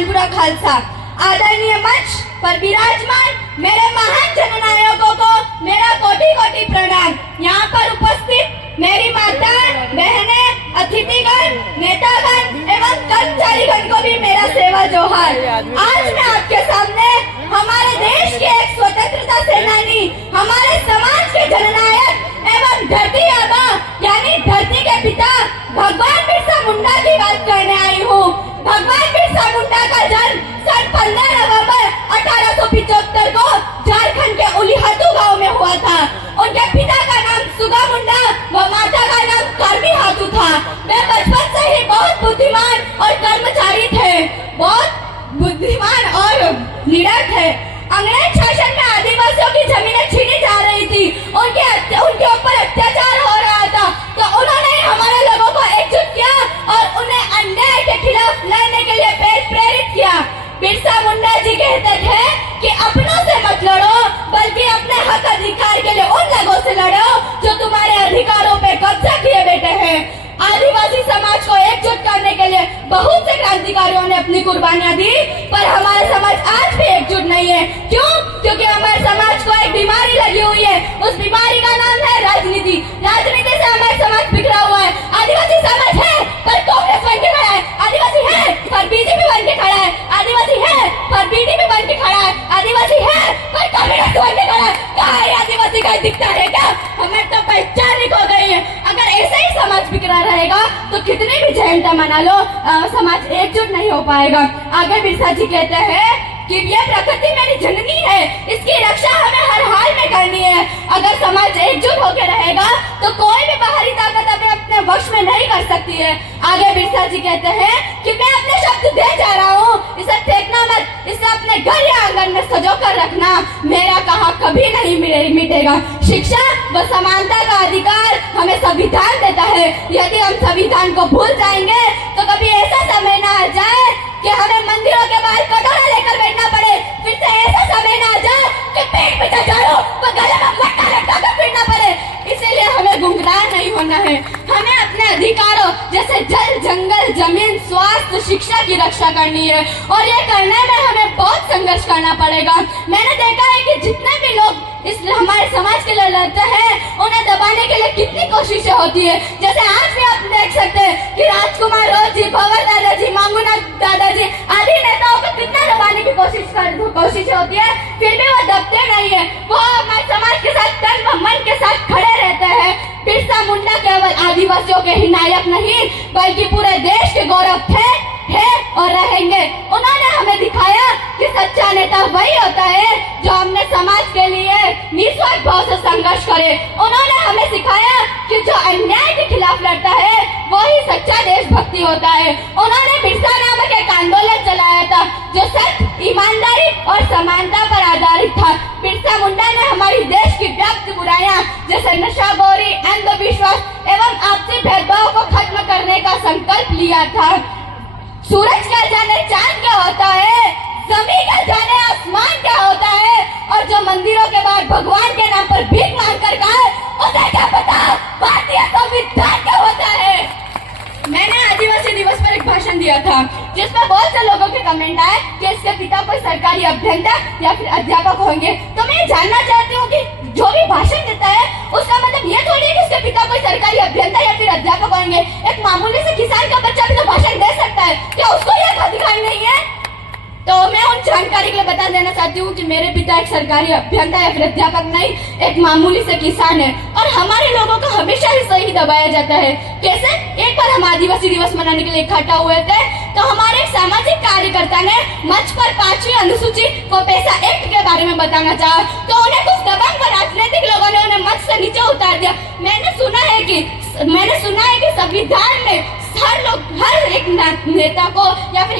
मानपुरा खालसा। आदरणीय मंच पर विराजमान मेरे महान जननायकों को मेरा कोटि कोटि प्रणाम। यहाँ पर उपस्थित मेरी माता बहने, अतिथिगण, नेतागण एवं कर्मचारीगण को भी मेरा सेवा जोहार। आज मैं आपके सामने हमारे देश के एक स्वतंत्रता सेनानी, हमारे समाज के जननायक एवं धरती आबा यानी धरती के पिता भगवान बिरसा मुंडा की बात करने आई हूँ। भगवान बिरसा मुंडा का जन्म सन 15 नवंबर 1875 को झारखंड के उलीहतू गांव में हुआ था। उनके पिता का नाम सुगा मुंडा व माता का नाम कर्मी हाथू था। वे बचपन से ही बहुत बुद्धिमान और कर्मचारी थे, बहुत बुद्धिमान और निडर थे। अंग्रेज शासन में आदिवासियों की जमीनें छीनी जा रही थी, उनके ऊपर अत्याचार हो रहा था, तो उन्होंने हमारे लोगों को एकजुट किया और उन्हें अन्याय के खिलाफ लड़ने के लिए प्रेरित किया। बिरसा मुंडा जी कहते थे कि अपनों से मत लड़ो, बल्कि अपने हक अधिकार के लिए उन लोगों से लड़ो जो तुम्हारे अधिकारों पे कब्जा किए बैठे हैं। आदिवासी समाज को एकजुट करने के लिए बहुत से क्रांतिकारियों ने अपनी कुर्बानियां दी, पर हमारा समाज आज भी एकजुट नहीं है। क्यों? क्योंकि हमारे समाज को एक बीमारी लगी हुई है। उस बीमारी का नाम है राजनीति। राजनीति से हमारा समाज बिखरा हुआ है। आदिवासी समाज है पर कांग्रेस बन के खड़ा है, आदिवासी है पर बीजेपी बन के खड़ा है, आदिवासी है पर बीडीपी बन के खड़ा है, आदिवासी है पर कम्युनिस्ट बन के खड़ा है। कहाँ है आदिवासी का दिखता है क्या? हमें तो पहचान हो गई है। अगर ऐसे ही समाज बिखरा रहेगा तो कितनी भी जयंती मना लो, समाज एकजुट नहीं हो पाएगा। आगे बिरसा जी कहते हैं कि ये प्रकृति मेरी जननी है, इसकी रक्षा हमें हर हाल में करनी है। अगर समाज एकजुट होकर रहेगा तो कोई भी बाहरी ताकत हमें अपने वश में नहीं कर सकती है। आगे बिरसा जी कहते हैं कि मैं अपने शब्द दे जा रहा हूँ, इसे फेंकना मत, इसे अपने घर या आंगन में सजो कर रखना। मेरा कहा कभी नहीं मिटेगा। शिक्षा व समानता का अधिकार हमें संविधान देता है। यदि हम संविधान को भूल जाएंगे तो कभी ऐसा समय न आ जाए कि हमें मंदिरों के बाहर कटोरा लेकर बैठना पड़े। फिर से ऐसा समय न आ जाए कि पेट पे झाड़ू व गले में मट्टा लटकाकर फिरना पड़े। इसीलिए हमें गुमराह नहीं होना है। हमें अपने अधिकारों जैसे जल, जंगल, जमीन, स्वास्थ्य, शिक्षा की रक्षा करनी है और ये करने में हमें बहुत संघर्ष करना पड़ेगा। मैंने देखा है कि जितने भी लोग इस हमारे समाज के लिए लड़ते हैं, उन्हें दबाने के लिए कितनी कोशिशें होती है। जैसे आज भी आप देख सकते हैं कि राजकुमार रोज जी, भवर दादाजी, मांगूनाथ दादाजी आदि नेताओं को कितना दबाने की कोशिशें होती है, फिर भी वो दबते नहीं है। वो हमारे समाज के साथ तन व मन के साथ खड़े रहते हैं। बिरसा मुंडा केवल आदिवासियों के ही नायक नहीं बल्कि पूरे देश के गौरव थे और रहेंगे। उन्होंने हमें दिखाया कि सच्चा नेता वही होता है जो हमने समाज के लिए निस्वार्थ भाव से संघर्ष करे। उन्होंने हमें सिखाया कि जो अन्याय के खिलाफ लड़ता है वही सच्चा देशभक्ति होता है। उन्होंने बिरसा नामक एक आंदोलन चलाया था जो सत्य, ईमानदारी और समानता पर आधारित था। बिरसा मुंडा ने हमारी देश की व्याप्त बुराइयां जैसे नशाखोरी, अंधविश्वास एवं आपसी भेदभाव को खत्म करने का संकल्प लिया था। सूरज क्या जाने चांद क्या होता है, जमीन क्या जाने आसमान क्या होता है, और जो मंदिरों के बाहर भगवान के नाम पर भीख मांग कर खाए उसे क्या पता भारतीय संविधान क्या होता है। मैंने आदिवासी दिवस पर एक भाषण दिया था जिसमें बहुत से लोगों के कमेंट आए कि इसके पिता कोई सरकारी अभियंता या फिर अध्यापक होंगे। तो मैं जानना चाहती हूँ कि जो भी भाषण देता है उसका मतलब ये थोड़ी है कि उसके पिता कोई सरकारी अभियंता या फिर अध्यापक होंगे। एक मामूली से किसान का बच्चा भी तो भाषण दे सकता है, क्या उसको यह अधिकार नहीं है? तो मैं उन जानकारी के लिए बता देना चाहती हूँ कि मेरे पिता एक सरकारी अभियंता या फिर अध्यापक नहीं, एक मामूली से किसान है। और हमारे लोगों को हमेशा ही सही दबाया जाता है। कैसे? एक बार हम आदिवासी दिवस मनाने के लिए इकट्ठा हुए थे तो हमारे एक सामाजिक कार्यकर्ता ने मंच पर 5वीं अनुसूची व पैसा एक्ट के बारे में बताना चाहा, तो उन्हें कुछ दबंग व राजनीतिक लोगों ने उन्हें मंच से नीचे उतार दिया। मैंने सुना है कि संविधान में हर एक नेता को या फिर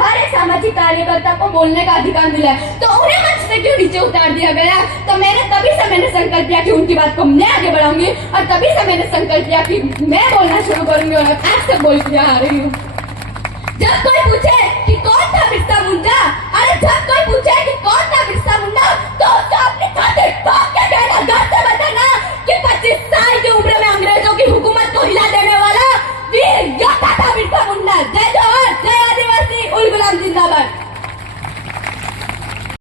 हर एक सामाजिक कार्यकर्ता को बोलने का अधिकार मिला है, तो उन्हें मंच से क्यों नीचे उतार दिया गया? तो तभी से मैंने संकल्प किया कि उनकी बात को मैं आगे बढ़ाऊंगी और तभी से मैंने संकल्प किया कि मैं बोलना शुरू करूंगी और आज तक बोलती आ रही हूँ। जब कोई